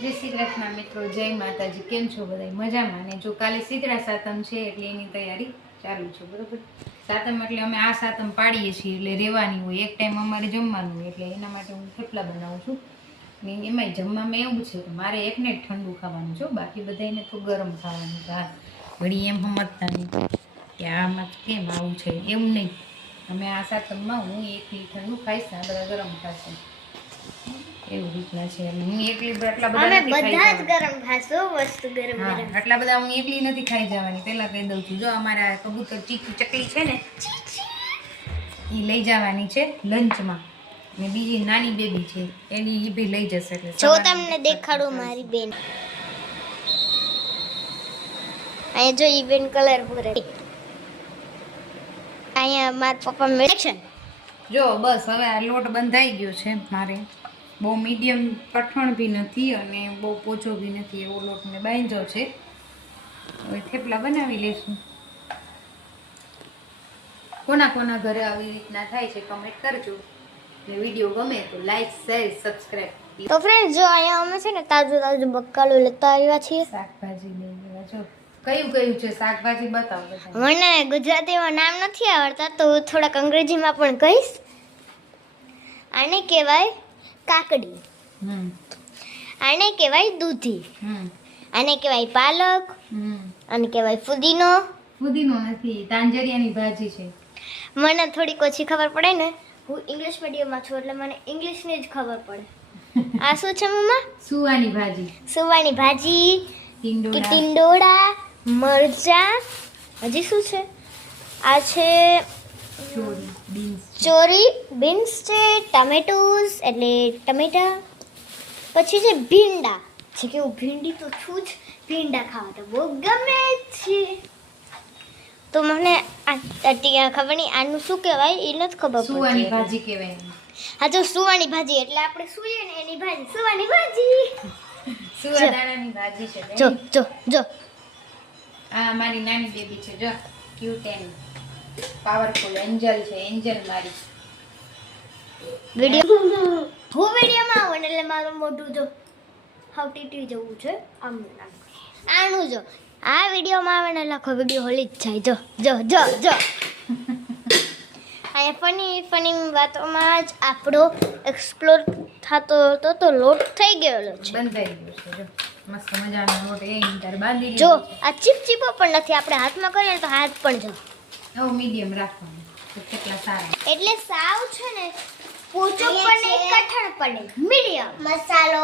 જય શ્રી કૃષ્ણ મિત્રો, જય માતાજી. કેમ છો બધા? મજામાં ને? જો કાલે શીતળા સાતમ છે એટલે એની તૈયારી ચાલુ છે. બરોબર, સાતમ એટલે અમે આ સાતમ પાડીએ છીએ એટલે રહેવાની હોય, એક ટાઈમ અમારે જમવાનું હોય, એટલે એના માટે હું થેપલા બનાવું છું. ને એમાંય જમવામાં એવું છે કે મારે એકને જ ઠંડુ ખાવાનું છે, બાકી બધાને તો ગરમ ખાવાનું છે. હા, ઘડી એમ સમજતા નહીં કે આમાં કેમ આવું છે, એવું નહીં. અમે આ સાતમમાં હું એકલી ઠંડુ ખાઈશ ને આ બધા ગરમ ખાશે, એવું રીતના છે. અને હું એકલી આટલા બધા અમે નથી બધા જ ખાઈ ગરમ ખાશું વસ્તુ ગરમ હા, ગરમ. આટલા બધા હું એકલી નથી ખાઈ જવાની, પહેલા કહી દઉં છું. જો અમારા કબૂતર ચીકી ચકલી છે ને, એ લઈ જવાની છે લંચમાં, ને બીજી નાની બેબી છે એની એ બી લઈ જશે. એટલે જો તમને દેખાડું મારી બેન, અહીંયા જો ઇવેન્ટ કલર પૂરે, અહીંયા મારા પપ્પા મેળે છે. જો બસ હવે આ લોટ બંધાઈ ગયો છે મારે, બહુ મીડિયમ કઠણ બી નથી અને બહુ પોચો બી નથી, એવો લોટ મેં બાંધ્યો છે. હવે થેપલા બનાવી લેશું. કોના કોના ઘરે આવી રીતના થાય છે કમેન્ટ કરજો, ને વિડીયો ગમે તો લાઈક શેર સબસ્ક્રાઇબ. તો ફ્રેન્ડ જો અહીંયા અમે છે ને તાજું તાજું બકાલું લેતા આવ્યા છીએ. શાકભાજી લઈ લેવા. જો કયું કયું છે શાકભાજી બતાવો બધા. મને ગુજરાતીમાં નામ નથી આવડતા તો હું થોડાક અંગ્રેજીમાં પણ કહીશ. આને કહેવાય કાકડી, આને કહેવાય દૂધી, આને કહેવાય પાલક, આને કહેવાય ફુદીનો. ફુદીનો નથી, તાંજરિયાની ભાજી છે. મને થોડીક ઓછી ખબર પડે ને, હું ઇંગ્લિશ મીડિયમમાં છું એટલે મને ઇંગ્લિશની જ ખબર પડે. આ શું છે મમ્મા? સુવાની ભાજી, સુવાની ભાજી, ટીંડોળા, ટિંડોળા, મરચા, હજી શું છે? આ છે ચોરી, બીન્સ, ચોરી, બીન્સ છે, ટમેટોસ એટલે ટમેટા, પછી છે ભીંડા. જે કે હું ભીંડી તો છું જ, ભીંડા ખાવા તો બહુ ગમે છે. તો મને ખબર નહીં આનું શું કહેવાય એ નથી ખબર સુવાની પડતી. ભાજી કહેવાય. હા તો સુવાની ભાજી એટલે આપણે સૂઈએ ને એની ભાજી સુવાની ભાજી. સુવા દાણાની ભાજી છે. જો જો જો આ મારી નાની બેબી છે, જો ક્યુટ એન્ડ પાવરફુલ એન્જલ છે, એન્જલ મારી. વિડિયો હું વિડિયોમાં આવું ને એટલે મારું મોઢું જો હાવ ટીટી જવું છે આમ આનું જો આ વિડિયોમાં આવે ને લાખો વિડિયો હોલી જ જાય. જો જો જો જો અહીંયા ફની ફની વાતોમાં જ આપણો એક્સપ્લોર થતો હતો તો લોટ થઈ ગયેલો છે. બંધાઈ ગયો છે. જો મસ્ત મજાનો લોટ એ તારે બાંધી જો લીધો છે. આ ચીપચીપો પણ નથી, આપણે હાથમાં કરીએ ને તો હાથ પણ જો હવે મીડિયમ રાખવાનું તો કેટલા સારા. એટલે સાવ છે ને પોચો પણ નહીં કઠણ પણ નહીં, મીડિયમ. મસાલો